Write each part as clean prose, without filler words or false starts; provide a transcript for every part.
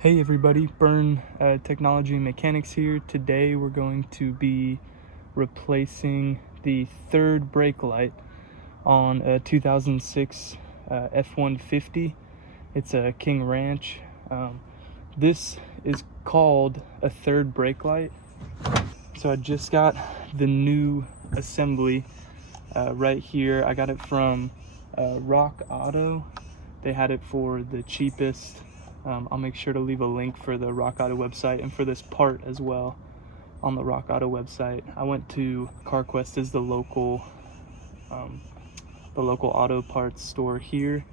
Hey everybody, Burn Technology and Mechanics here. Today we're going to be replacing the third brake light on a 2006 F150. It's a King Ranch. This is called a third brake light. So I just got the new assembly right here. I got it from Rock Auto. They had it for the cheapest. I'll make sure to leave a link for the Rock Auto website and for this part as well on the Rock Auto website. I went to CarQuest as the local auto parts store here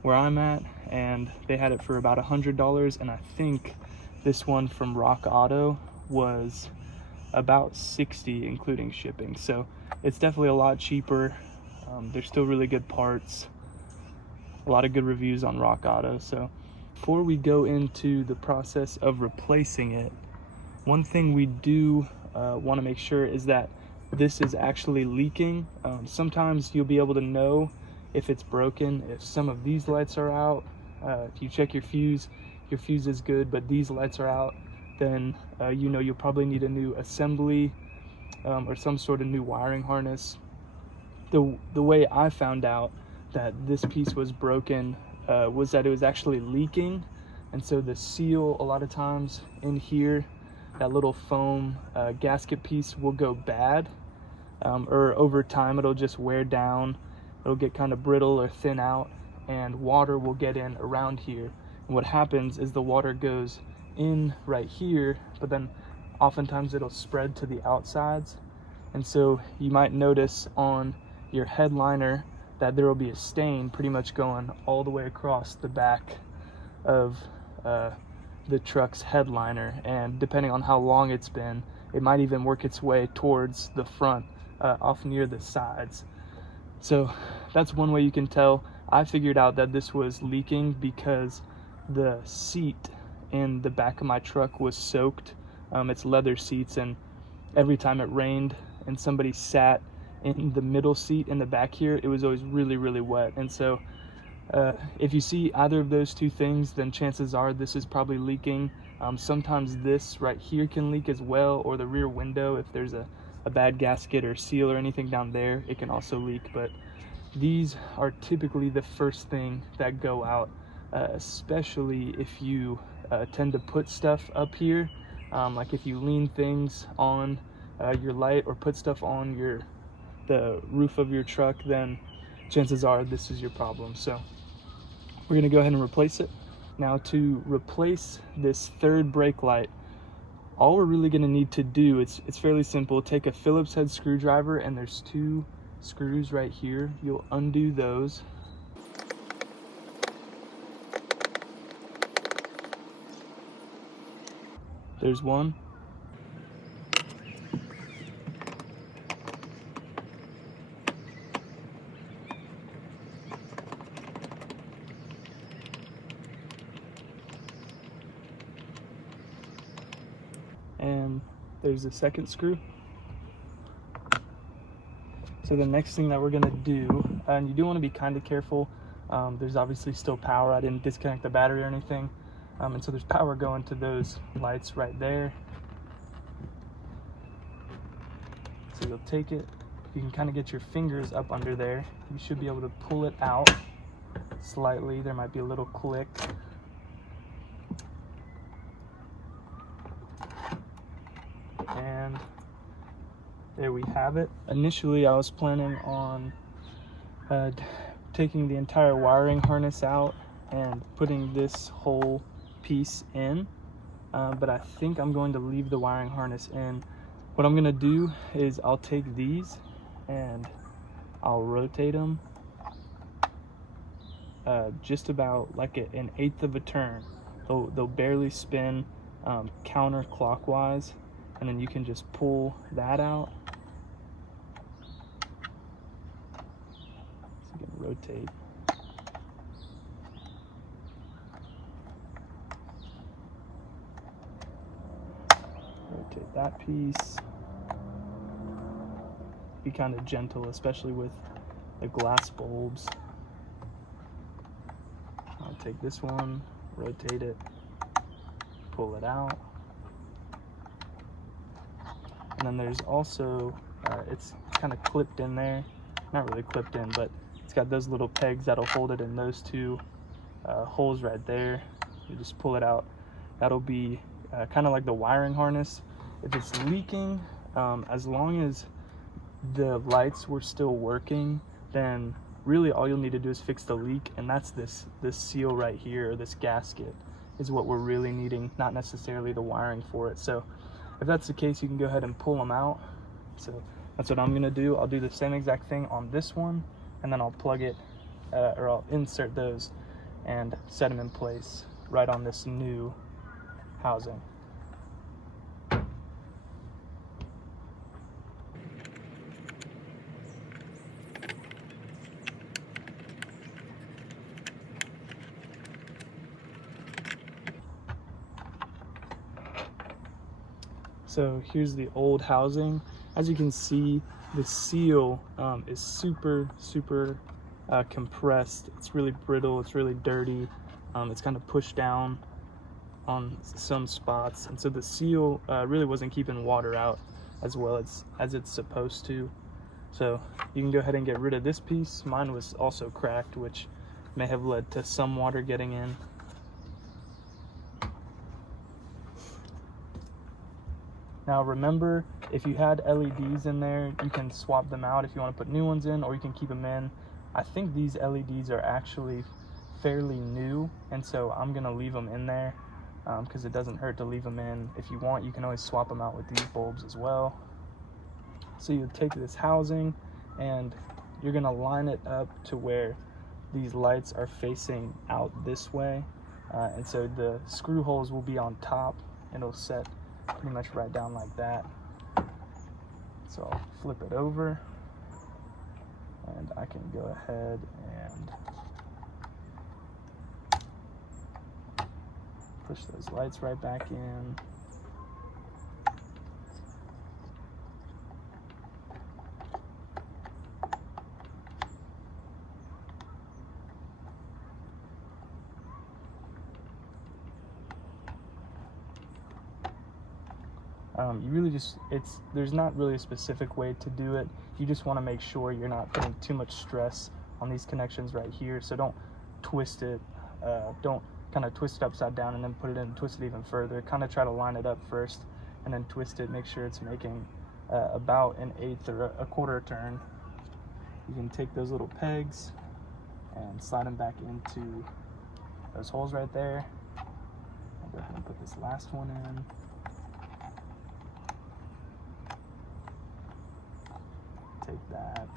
where I'm at, and they had it for about $100, and I think this one from Rock Auto was about $60 including shipping. So it's definitely a lot cheaper. They're still really good parts. A lot of good reviews on Rock Auto. So before we go into the process of replacing it, one thing we do want to make sure is that this is actually leaking. Sometimes you'll be able to know if it's broken if some of these lights are out. If you check your fuse is good, but these lights are out, then you know you'll probably need a new assembly or some sort of new wiring harness. The way I found out that this piece was broken was that it was actually leaking, and so the seal, a lot of times in here, that little foam gasket piece will go bad, or over time it'll just wear down. It'll get kind of brittle or thin out, and water will get in around here. And what happens is the water goes in right here, but then oftentimes it'll spread to the outsides, and so you might notice on your headliner that there will be a stain pretty much going all the way across the back of the truck's headliner, and depending on how long it's been, it might even work its way towards the front, off near the sides. So that's one way you can tell. I figured out that this was leaking because the seat in the back of my truck was soaked. It's leather seats, and every time it rained and somebody sat in the middle seat in the back here, it was always really, really wet. And so if you see either of those two things, then chances are this is probably leaking. Sometimes this right here can leak as well, or the rear window. If there's a bad gasket or seal or anything down there, it can also leak. But these are typically the first thing that go out, especially if you tend to put stuff up here. Like if you lean things on your light or put stuff on the roof of your truck, then chances are this is your problem. So we're gonna go ahead and replace it. Now, to replace this third brake light, all we're really gonna need to do, it's fairly simple. Take a Phillips head screwdriver, and there's two screws right here. You'll undo those. There's one. And there's the second screw. So the next thing that we're gonna do, and you do want to be kind of careful, there's obviously still power. I didn't disconnect the battery or anything, and so there's power going to those lights right there. So you'll take it, you can kind of get your fingers up under there. You should be able to pull it out slightly. There might be a little click. And there we have it. Initially, I was planning on taking the entire wiring harness out and putting this whole piece in, but I think I'm going to leave the wiring harness in. What I'm gonna do is I'll take these and I'll rotate them just about like an eighth of a turn. They'll barely spin counterclockwise, and then you can just pull that out. So you can rotate. Rotate that piece. Be kind of gentle, especially with the glass bulbs. I'll take this one, rotate it, pull it out. And then there's also, it's kind of clipped in there. Not really clipped in, but it's got those little pegs that'll hold it in those two holes right there. You just pull it out. That'll be kind of like the wiring harness. If it's leaking, as long as the lights were still working, then really all you'll need to do is fix the leak, and that's this seal right here, or this gasket, is what we're really needing, not necessarily the wiring for it. So if that's the case, you can go ahead and pull them out. So that's what I'm gonna do. I'll do the same exact thing on this one, and then I'll plug it, or I'll insert those and set them in place right on this new housing. So here's the old housing. As you can see, the seal is super compressed. It's really brittle, it's really dirty. It's kind of pushed down on some spots, and so the seal really wasn't keeping water out as well as it's supposed to. So you can go ahead and get rid of this piece. Mine was also cracked, which may have led to some water getting in. Now remember, if you had LEDs in there, you can swap them out if you want to put new ones in, or you can keep them in. I think these LEDs are actually fairly new, and so I'm gonna leave them in there because it doesn't hurt to leave them in. If you want, you can always swap them out with these bulbs as well. So you take this housing and you're gonna line it up to where these lights are facing out this way, and so the screw holes will be on top, and it'll set pretty much right down like that. So I'll flip it over, and I can go ahead and push those lights right back in. You really just, there's not really a specific way to do it. You just want to make sure you're not putting too much stress on these connections right here. So don't twist it, don't kind of twist it upside down and then put it in and twist it even further. Kind of try to line it up first and then twist it, make sure it's making about an eighth or a quarter turn. You can take those little pegs and slide them back into those holes right there. I'll go ahead and put this last one in. Take that.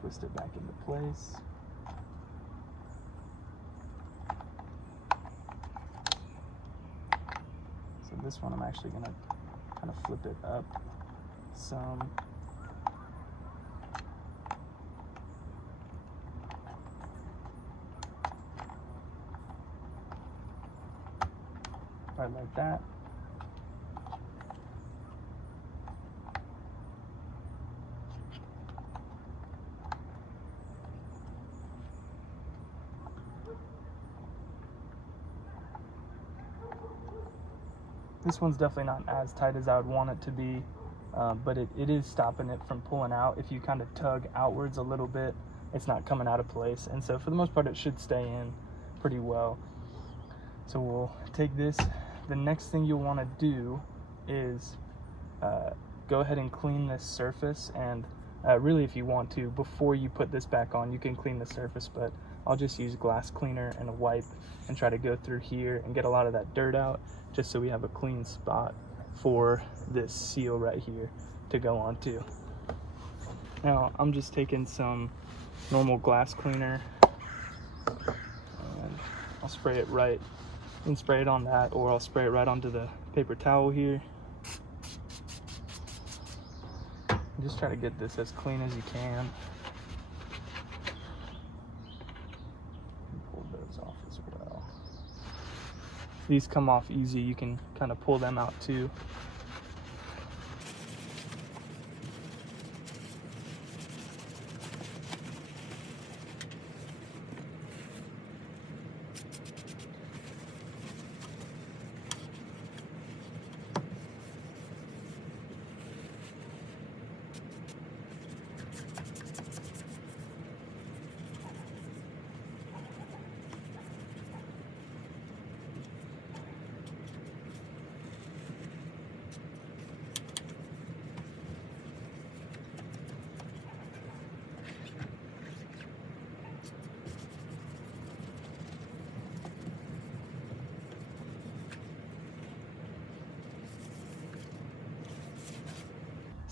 Twist it back into place. So this one I'm actually going to kind of flip it up some. Right like that. This one's definitely not as tight as I would want it to be, but it is stopping it from pulling out. If you kind of tug outwards a little bit, it's not coming out of place. And so for the most part, it should stay in pretty well. So we'll take this. The next thing you'll want to do is go ahead and clean this surface. And really, if you want to, before you put this back on, you can clean the surface, but I'll just use glass cleaner and a wipe and try to go through here and get a lot of that dirt out, just so we have a clean spot for this seal right here to go onto. Now I'm just taking some normal glass cleaner and I'll spray it right, and spray it on that, or I'll spray it right onto the paper towel here. And just try to get this as clean as you can. Pull those off as well. These come off easy, you can kind of pull them out too.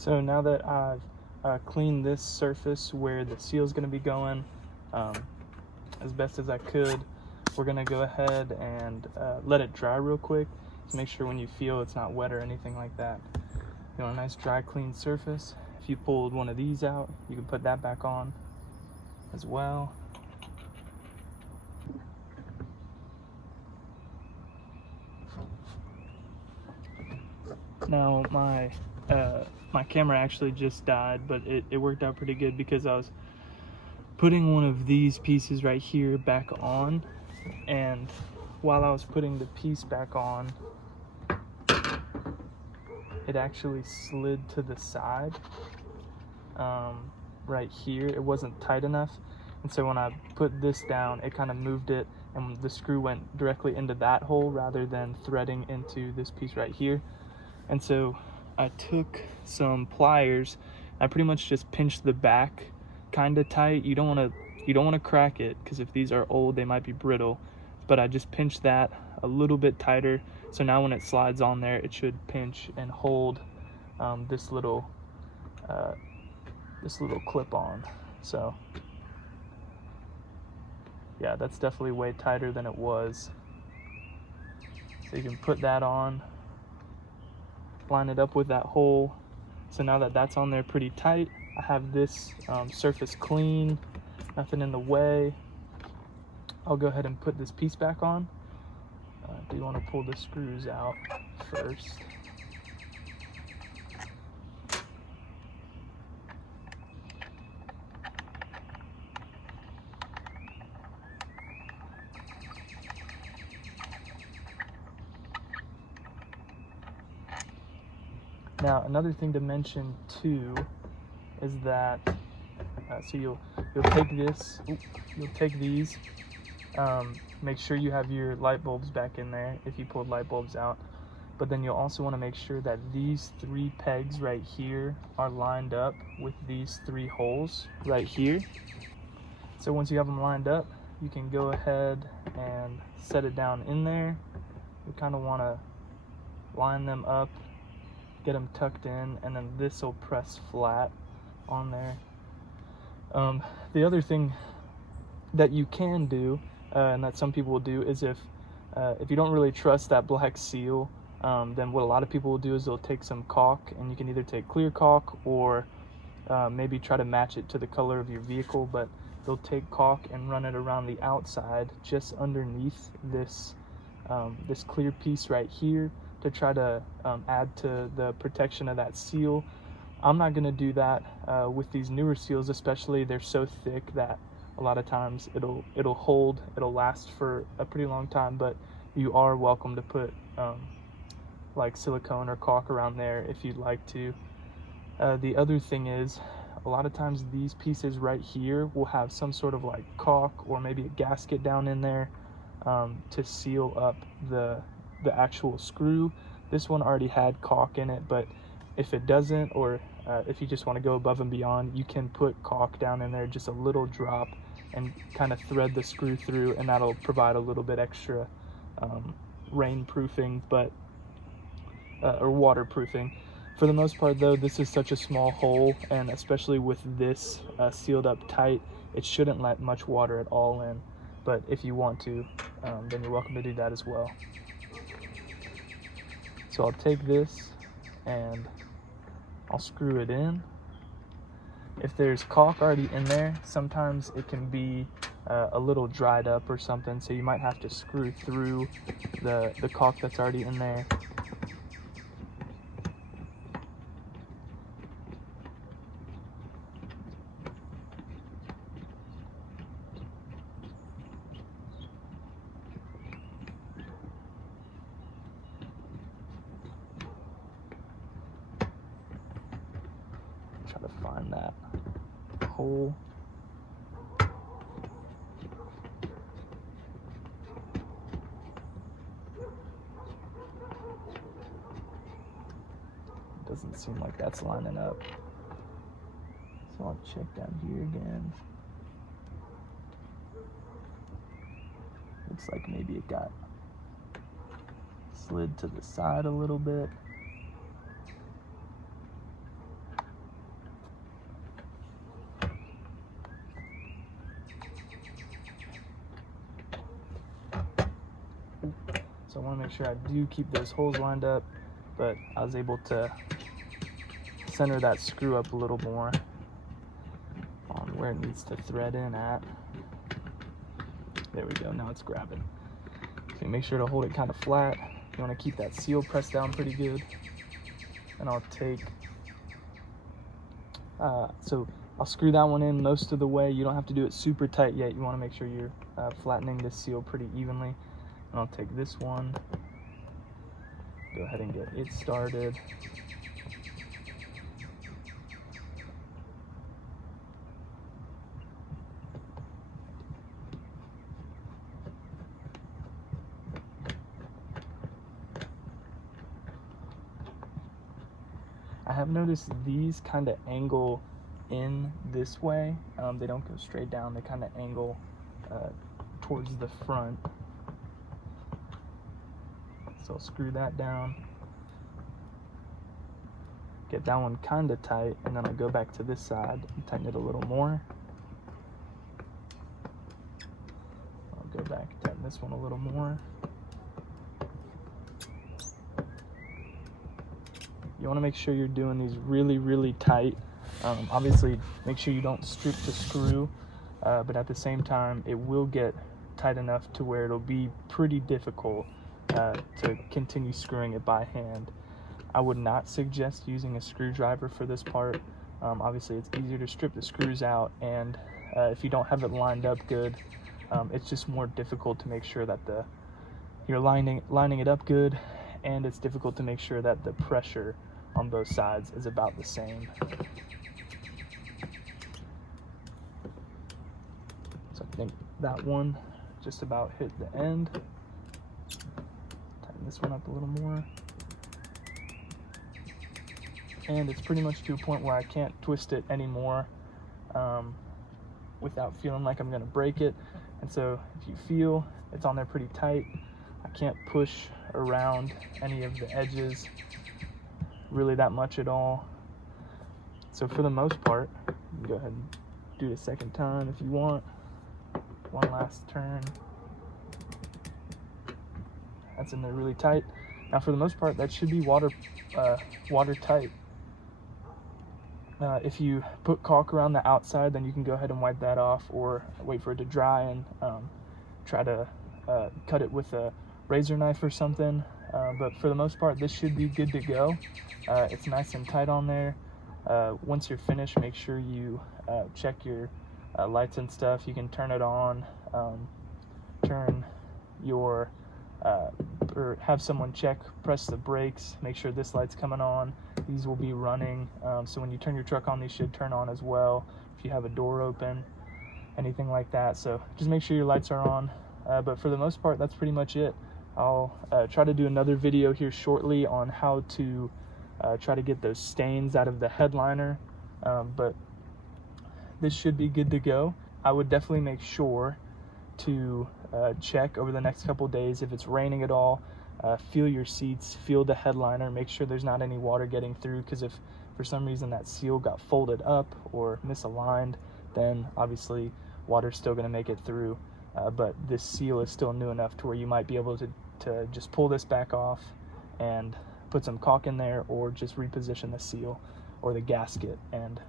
So now that I've cleaned this surface where the seal is going to be going as best as I could, we're going to go ahead and let it dry real quick to make sure when you feel it's not wet or anything like that. You want a nice dry clean surface. If you pulled one of these out, you can put that back on as well. Now my camera actually just died, but it worked out pretty good because I was putting one of these pieces right here back on, and while I was putting the piece back on, it actually slid to the side right here. It wasn't tight enough, and so when I put this down, it kind of moved it, and the screw went directly into that hole rather than threading into this piece right here. And so I took some pliers. I pretty much just pinched the back kind of tight. You don't want to crack it, because if these are old, they might be brittle. But I just pinched that a little bit tighter. So now when it slides on there, it should pinch and hold this little clip on. So yeah, that's definitely way tighter than it was. So you can put that on, line it up with that hole. So now that that's on there pretty tight, I have this surface clean, nothing in the way. I'll go ahead and put this piece back on. Do you want to pull the screws out first? Now, another thing to mention too is that so you'll take this, you'll take these. Make sure you have your light bulbs back in there if you pulled light bulbs out. But then you'll also want to make sure that these 3 pegs right here are lined up with these 3 holes right here. So once you have them lined up, you can go ahead and set it down in there. You kind of want to line them up, get them tucked in, and then this will press flat on there. The other thing that you can do, and that some people will do, is if you don't really trust that black seal, then what a lot of people will do is they'll take some caulk, and you can either take clear caulk or maybe try to match it to the color of your vehicle, but they'll take caulk and run it around the outside just underneath this this clear piece right here to try to add to the protection of that seal. I'm not going to do that with these newer seals, especially. They're so thick that a lot of times it'll hold, it'll last for a pretty long time, but you are welcome to put like silicone or caulk around there if you'd like to. The other thing is, a lot of times these pieces right here will have some sort of like caulk or maybe a gasket down in there to seal up the actual screw. This one already had caulk in it, but if it doesn't, or if you just want to go above and beyond, you can put caulk down in there, just a little drop, and kind of thread the screw through, and that'll provide a little bit extra rain proofing, but or waterproofing. For the most part though, this is such a small hole, and especially with this sealed up tight, it shouldn't let much water at all in. But if you want to, then you're welcome to do that as well. So I'll take this and I'll screw it in. If there's caulk already in there, sometimes it can be a little dried up or something, so you might have to screw through the caulk that's already in there. Try to find that hole. Doesn't seem like that's lining up. So I'll check down here again. Looks like maybe it got slid to the side a little bit. So I want to make sure I do keep those holes lined up, but I was able to center that screw up a little more on where it needs to thread in at. There we go, now it's grabbing. So you make sure to hold it kind of flat. You want to keep that seal pressed down pretty good. And I'll take, so I'll screw that one in most of the way. You don't have to do it super tight yet. You want to make sure you're flattening this seal pretty evenly. And I'll take this one, go ahead and get it started. I have noticed these kind of angle in this way. They don't go straight down, they kind of angle towards the front. So I'll screw that down, get that one kind of tight, and then I'll go back to this side and tighten it a little more. I'll go back and tighten this one a little more. You want to make sure you're doing these really, really tight. Obviously, make sure you don't strip the screw, but at the same time, it will get tight enough to where it'll be pretty difficult to continue screwing it by hand. I would not suggest using a screwdriver for this part. Obviously, it's easier to strip the screws out, and if you don't have it lined up good, it's just more difficult to make sure that you're lining it up good, and it's difficult to make sure that the pressure on both sides is about the same. So I think that one just about hit the end. Tighten this one up a little more. And it's pretty much to a point where I can't twist it anymore without feeling like I'm gonna break it. And so if you feel it's on there pretty tight, I can't push around any of the edges really that much at all. So for the most part, you can go ahead and do it a second time if you want. One last turn. That's in there really tight. Now for the most part, that should be watertight. If you put caulk around the outside, then you can go ahead and wipe that off, or wait for it to dry and try to cut it with a razor knife or something. But for the most part, this should be good to go. It's nice and tight on there. Once you're finished, make sure you check your lights and stuff. You can turn it on, turn your or have someone press the brakes, make sure this light's coming on. These will be running, so when you turn your truck on, these should turn on as well. If you have a door open, anything like that. So just make sure your lights are on. But for the most part, that's pretty much it. I'll try to do another video here shortly on how to try to get those stains out of the headliner, but this should be good to go. I would definitely make sure to check over the next couple days if it's raining at all. Feel your seats, feel the headliner, make sure there's not any water getting through, because if for some reason that seal got folded up or misaligned, then obviously water's still going to make it through. But this seal is still new enough to where you might be able to just pull this back off and put some caulk in there, or just reposition the seal or the gasket, and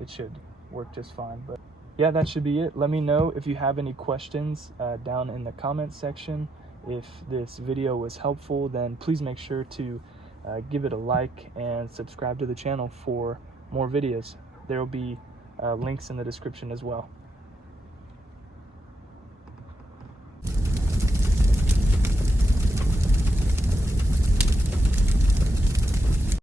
it should work just fine. But yeah, that should be it. Let me know if you have any questions down in the comments section. If this video was helpful, then please make sure to give it a like and subscribe to the channel for more videos. There will be links in the description as well.